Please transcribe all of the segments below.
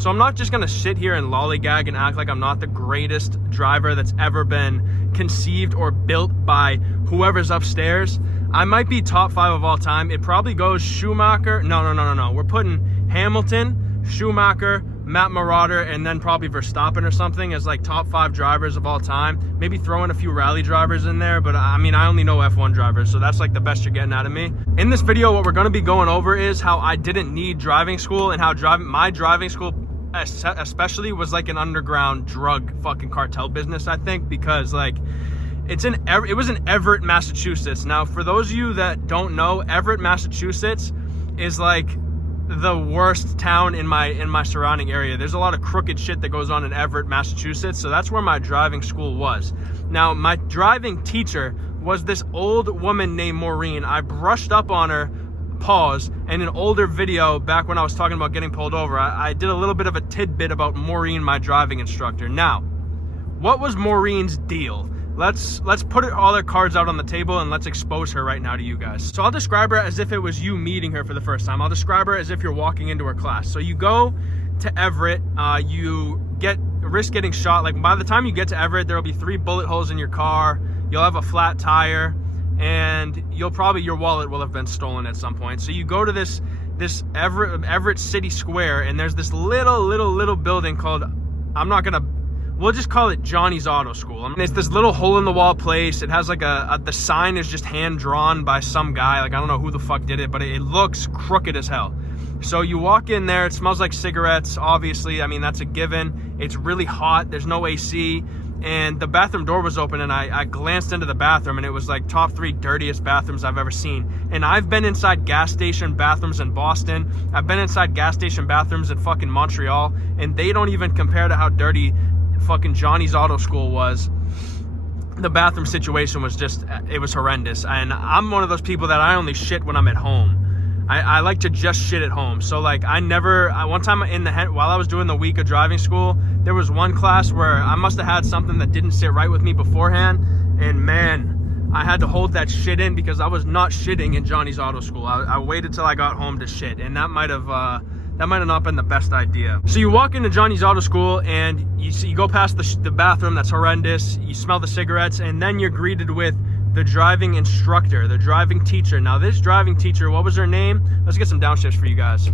So I'm not just gonna sit here and lollygag and act like I'm not the greatest driver that's ever been conceived or built by whoever's upstairs. I might be top 5 of all time. It probably goes Schumacher. No. We're putting Hamilton, Schumacher, Matt Marauder, and then probably Verstappen or something as like top 5 drivers of all time. Maybe throw in a few rally drivers in there, but I mean, I only know F1 drivers, so that's like the best you're getting out of me. In this video, what we're gonna be going over is how I didn't need driving school and how my driving school especially was like an underground drug fucking cartel business, I think, because like it was in Everett, Massachusetts. Now, for those of you that don't know, Everett, Massachusetts is like the worst town in my surrounding area. There's a lot of crooked shit that goes on in Everett, Massachusetts, so that's where my driving school was. Now, my driving teacher was this old woman named Moren. I brushed up on her, pause, in an older video back when I was talking about getting pulled over. I did a little bit of a tidbit about Moren, my driving instructor. Now, what was Moren's deal? Let's put all her cards out on the table and let's expose her right now to you guys. So I'll describe her as if it was you meeting her for the first time. I'll describe her as if you're walking into her class. So you go to Everett, you risk getting shot. Like by the time you get to Everett, there'll be 3 bullet holes in your car. You'll have a flat tire, and your wallet will have been stolen at some point. So you go to this Everett City Square, and there's this little building called, we'll just call it Johnny's Auto School. I mean, it's this little hole-in-the-wall place. It has like the sign is just hand-drawn by some guy. Like, I don't know who the fuck did it, but it looks crooked as hell. So you walk in there, it smells like cigarettes, obviously. I mean, that's a given. It's really hot, there's no AC, and the bathroom door was open, and I glanced into the bathroom, and it was like top 3 dirtiest bathrooms I've ever seen. And I've been inside gas station bathrooms in Boston. I've been inside gas station bathrooms in fucking Montreal, and they don't even compare to how dirty fucking Johnny's Auto School was. The bathroom situation was just, it was horrendous. And I'm one of those people that I only shit when I'm at home. I like to just shit at home. So like one time while I was doing the week of driving school, there was one class where I must have had something that didn't sit right with me beforehand, and man, I had to hold that shit in because I was not shitting in Johnny's Auto School. I waited till I got home to shit, and that might have not been the best idea. So you walk into Johnny's Auto School, and you go past the bathroom that's horrendous, you smell the cigarettes, and then you're greeted with the driving instructor, the driving teacher. Now this driving teacher, what was her name? Let's get some downshifts for you guys.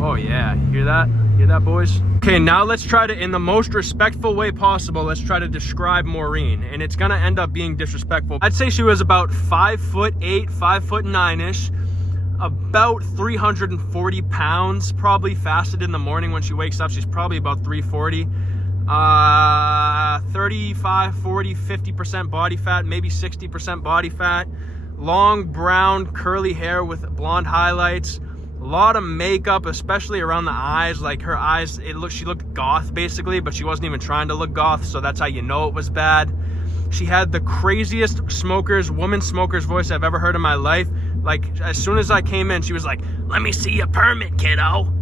Oh yeah, hear that? Hear that, boys? Okay, now let's try to, in the most respectful way possible, let's try to describe Moren, and it's gonna end up being disrespectful. I'd say she was about 5'8", 5'9"-ish, about 340 pounds, probably fasted in the morning when she wakes up. She's probably about 340. 35, 40, 50% body fat, maybe 60% body fat, long brown curly hair with blonde highlights, a lot of makeup, especially around the eyes. Like her eyes, she looked goth basically, but she wasn't even trying to look goth, so that's how you know it was bad. She had the craziest woman smoker's voice I've ever heard in my life. Like as soon as I came in, she was like, "Let me see your permit, kiddo."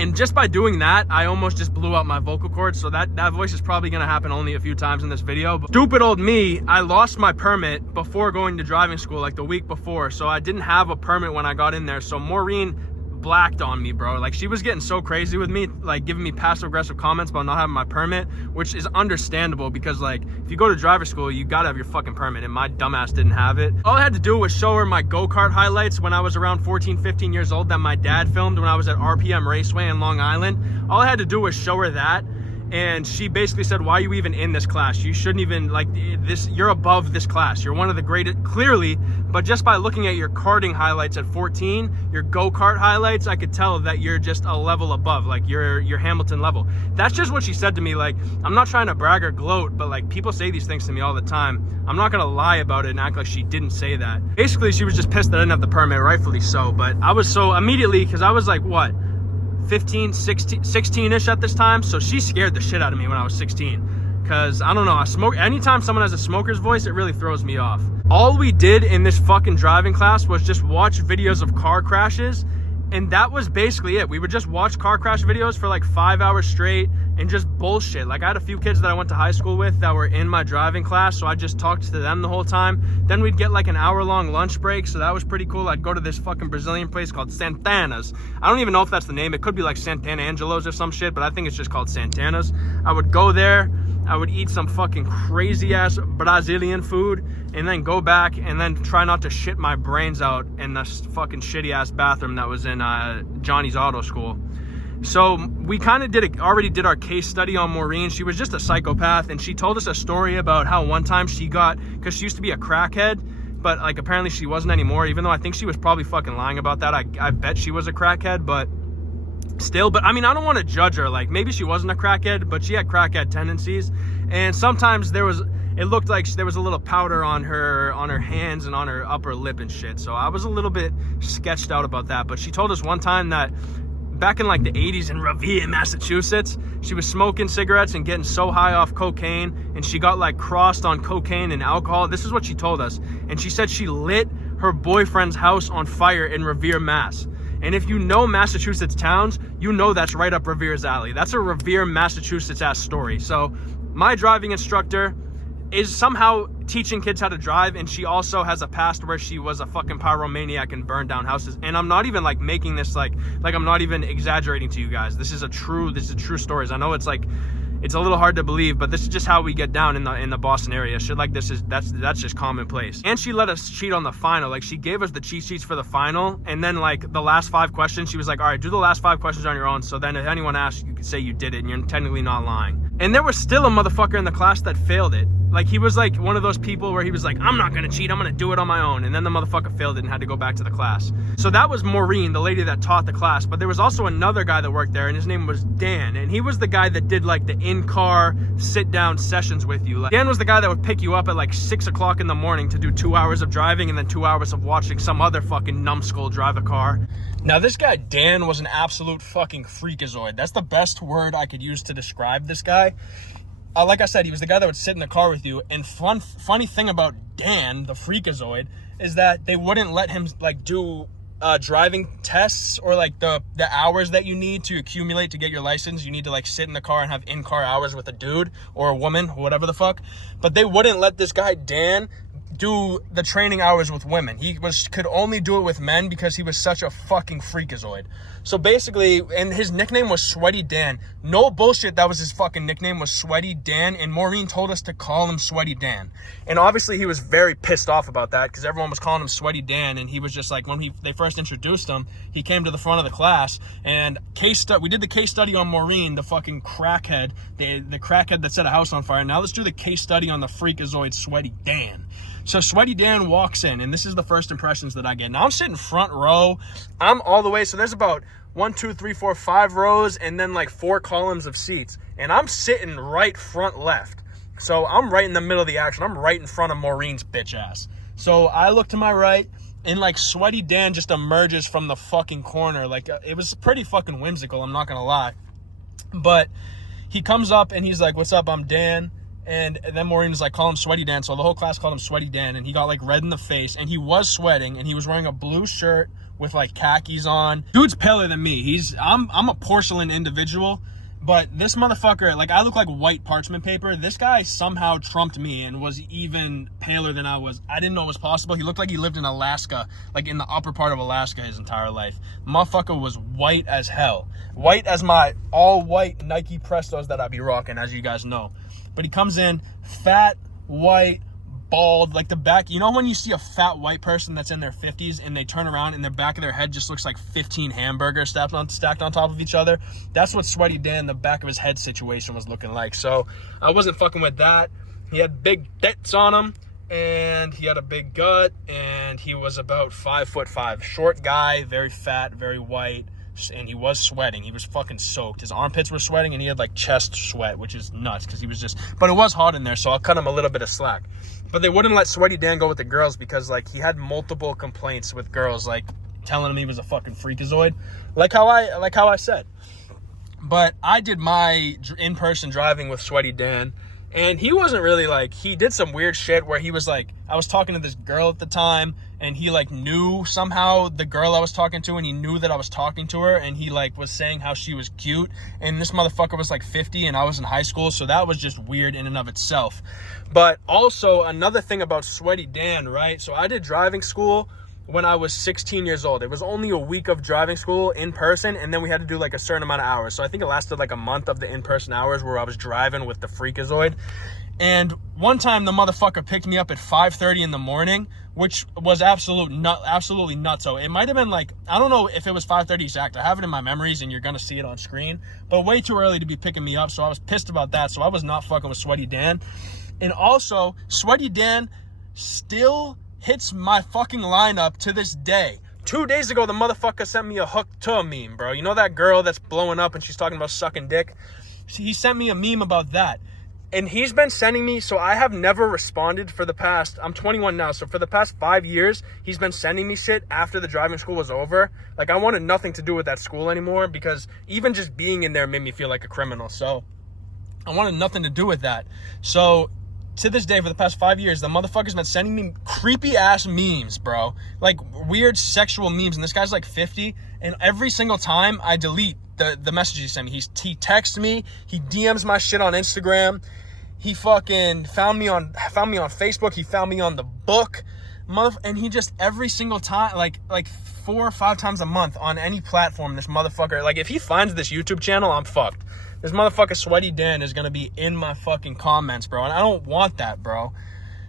And just by doing that, I almost just blew out my vocal cords. So that voice is probably gonna happen only a few times in this video. But stupid old me, I lost my permit before going to driving school, like the week before. So I didn't have a permit when I got in there. So Moren blacked on me, bro. Like she was getting so crazy with me, like giving me passive aggressive comments about not having my permit, which is understandable because like if you go to driver school, you gotta have your fucking permit, and my dumbass didn't have it. All I had to do was show her my go-kart highlights when I was around 14, 15 years old that my dad filmed when I was at RPM Raceway in Long Island. All I had to do was show her that, and she basically said, "Why are you even in this class? You shouldn't even, like, this, you're above this class. You're one of the greatest," clearly, but just by looking at your karting highlights at 14, your go-kart highlights, I could tell that you're just a level above, like you're Hamilton level. That's just what she said to me. Like, I'm not trying to brag or gloat, but like people say these things to me all the time. I'm not gonna lie about it and act like she didn't say that. Basically, she was just pissed that I didn't have the permit, rightfully so, but I was so immediately, because I was like, what? 15, 16-ish at this time, so she scared the shit out of me when I was 16, because I don't know, anytime someone has a smoker's voice, it really throws me off. All we did in this fucking driving class was just watch videos of car crashes And that was basically it. We would just watch car crash videos for like 5 hours straight and just bullshit. Like, I had a few kids that I went to high school with that were in my driving class, so I just talked to them the whole time. Then we'd get like an hour-long lunch break, so that was pretty cool. I'd go to this fucking Brazilian place called Santana's. I don't even know if that's the name. It could be like Santana Angelo's or some shit, but I think it's just called Santana's. I would go there, I would eat some fucking crazy-ass Brazilian food, and then go back and then try not to shit my brains out in this fucking shitty-ass bathroom that was in Johnny's auto school. So we kind of already did our case study on Maureen. She was just a psychopath, and she told us a story about how one time she got, because she used to be a crackhead, but like apparently she wasn't anymore, even though I think she was probably fucking lying about that. I bet she was a crackhead, but still. But I mean, I don't want to judge her. Like, maybe she wasn't a crackhead, but she had crackhead tendencies, and sometimes it looked like there was a little powder on her hands and on her upper lip and shit. So I was a little bit sketched out about that. But she told us one time that back in like the 80s in Revere, Massachusetts, she was smoking cigarettes and getting so high off cocaine, and she got like crossed on cocaine and alcohol. This is what she told us. And she said she lit her boyfriend's house on fire in Revere, Mass. And if you know Massachusetts towns, you know that's right up Revere's alley. That's a Revere, Massachusetts ass story. So my driving instructor is somehow teaching kids how to drive, and she also has a past where she was a fucking pyromaniac and burned down houses. And I'm not even like making this like I'm not even exaggerating to you guys. This is true stories. I know it's a little hard to believe, but this is just how we get down in the Boston area. Shit like this that's just commonplace. And she let us cheat on the final. Like, she gave us the cheat sheets for the final, and then like the last 5 questions, she was like, all right, do the last 5 questions on your own, so then if anyone asks, you can say you did it and you're technically not lying. And there was still a motherfucker in the class that failed it. Like, he was like one of those people where he was like, I'm not gonna cheat, I'm gonna do it on my own. And then the motherfucker failed it and had to go back to the class. So that was Maureen, the lady that taught the class. But there was also another guy that worked there, and his name was Dan. And he was the guy that did like the in-car sit-down sessions with you. Like, Dan was the guy that would pick you up at like 6 o'clock in the morning to do 2 hours of driving and then 2 hours of watching some other fucking numbskull drive a car. Now, this guy Dan was an absolute fucking freakazoid. That's the best word I could use to describe this guy. Like I said, he was the guy that would sit in the car with you. And funny thing about Dan, the freakazoid, is that they wouldn't let him like do driving tests or like the hours that you need to accumulate to get your license. You need to like sit in the car and have in-car hours with a dude or a woman, whatever the fuck. But they wouldn't let this guy Dan do the training hours with women. He could only do it with men because he was such a fucking freakazoid. So basically, and his nickname was Sweaty Dan. No bullshit, that was his fucking nickname, was Sweaty Dan, and Maureen told us to call him Sweaty Dan. And obviously he was very pissed off about that because everyone was calling him Sweaty Dan, and he was just like, when they first introduced him, he came to the front of the class, and we did the case study on Maureen, the fucking crackhead, the crackhead that set a house on fire. Now let's do the case study on the freakazoid Sweaty Dan. So Sweaty Dan walks in, and this is the first impressions that I get. Now I'm sitting front row. I'm all the way, so there's about 1, 2, 3, 4, 5 rows, and then like 4 columns of seats. And I'm sitting right front left. So I'm right in the middle of the action. I'm right in front of Maureen's bitch ass. So I look to my right, and like Sweaty Dan just emerges from the fucking corner. Like, it was pretty fucking whimsical, I'm not gonna lie. But he comes up and he's like, what's up, I'm Dan. And then Maureen was like, call him Sweaty Dan. So the whole class called him Sweaty Dan, and he got like red in the face, and he was sweating, and he was wearing a blue shirt with like khakis on. Dude's paler than me. I'm a porcelain individual, but this motherfucker, like, I look like white parchment paper. This guy somehow trumped me and was even paler than I was. I didn't know it was possible. He looked like he lived in Alaska, like in the upper part of Alaska his entire life. Motherfucker was white as hell. White as my all white Nike Prestos that I be rocking, as you guys know. But he comes in, fat, white, bald, like the back. You know when you see a fat white person that's in their 50s and they turn around and the back of their head just looks like 15 hamburgers stacked on top of each other? That's what Sweaty Dan, the back of his head situation was looking like. So I wasn't fucking with that. He had big tits on him, and he had a big gut, and he was about 5'5". Short guy, very fat, very white. And he was sweating. He was fucking soaked. His armpits were sweating, and he had like chest sweat, which is nuts because he was just, but it was hot in there, so I'll cut him a little bit of slack. But they wouldn't let Sweaty Dan go with the girls because like he had multiple complaints with girls, like telling him he was a fucking freakazoid, like how I said. But I did my in-person driving with Sweaty Dan, and he wasn't really like, he did some weird shit where he was like, I was talking to this girl at the time, and he like knew somehow the girl I was talking to, and he knew that I was talking to her, and he like was saying how she was cute, and this motherfucker was like 50 and I was in high school, so that was just weird in and of itself. But also another thing about Sweaty Dan, right? So I did driving school when I was 16 years old. It was only a week of driving school in person, and then we had to do like a certain amount of hours. So I think it lasted like a month of the in-person hours where I was driving with the Freakazoid. And one time the motherfucker picked me up at 5:30 in the morning, which was absolutely nuts. So it might have been like, I don't know if it was 5:30 exact. I have it in my memories and you're gonna see it on screen, but way too early to be picking me up. So I was pissed about that. So I was not fucking with Sweaty Dan. And also, Sweaty Dan still hits my fucking lineup to this day. 2 days ago, the motherfucker sent me a hook to a meme, bro. You know that girl that's blowing up and she's talking about sucking dick? He sent me a meme about that. And he's been sending me, so I have never responded for the past, I'm 21 now, so for the past 5 years, he's been sending me shit after the driving school was over. Like, I wanted nothing to do with that school anymore, because even just being in there made me feel like a criminal. So I wanted nothing to do with that. So to this day, for the past 5 years, the motherfucker's been sending me creepy ass memes, bro. Like weird sexual memes. And this guy's like 50. And every single time I delete the message he sent me. He texts me, he DMs my shit on Instagram. He fucking found me on Facebook. He found me on the book. And he just every single time, like 4 or 5 times a month on any platform, this motherfucker, like if he finds this YouTube channel, I'm fucked. This motherfucker Sweaty Dan is gonna be in my fucking comments, bro. And I don't want that, bro.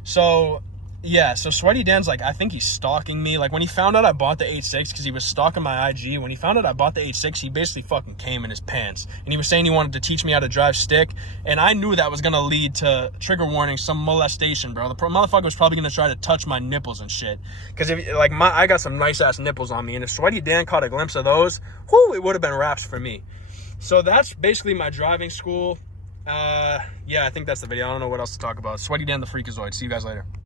So yeah, so Sweaty Dan's like, I think he's stalking me. Like when he found out I bought the 86, because he was stalking my IG. When he found out I bought the 86, he basically fucking came in his pants. And he was saying he wanted to teach me how to drive stick. And I knew that was gonna lead to, trigger warning, some molestation, bro. The motherfucker was probably gonna try to touch my nipples and shit. Because if like I got some nice ass nipples on me, and if Sweaty Dan caught a glimpse of those, whoo, it would have been raps for me. So that's basically my driving school. Yeah, I think that's the video. I don't know what else to talk about. Sweaty Dan the Freakazoid. See you guys later.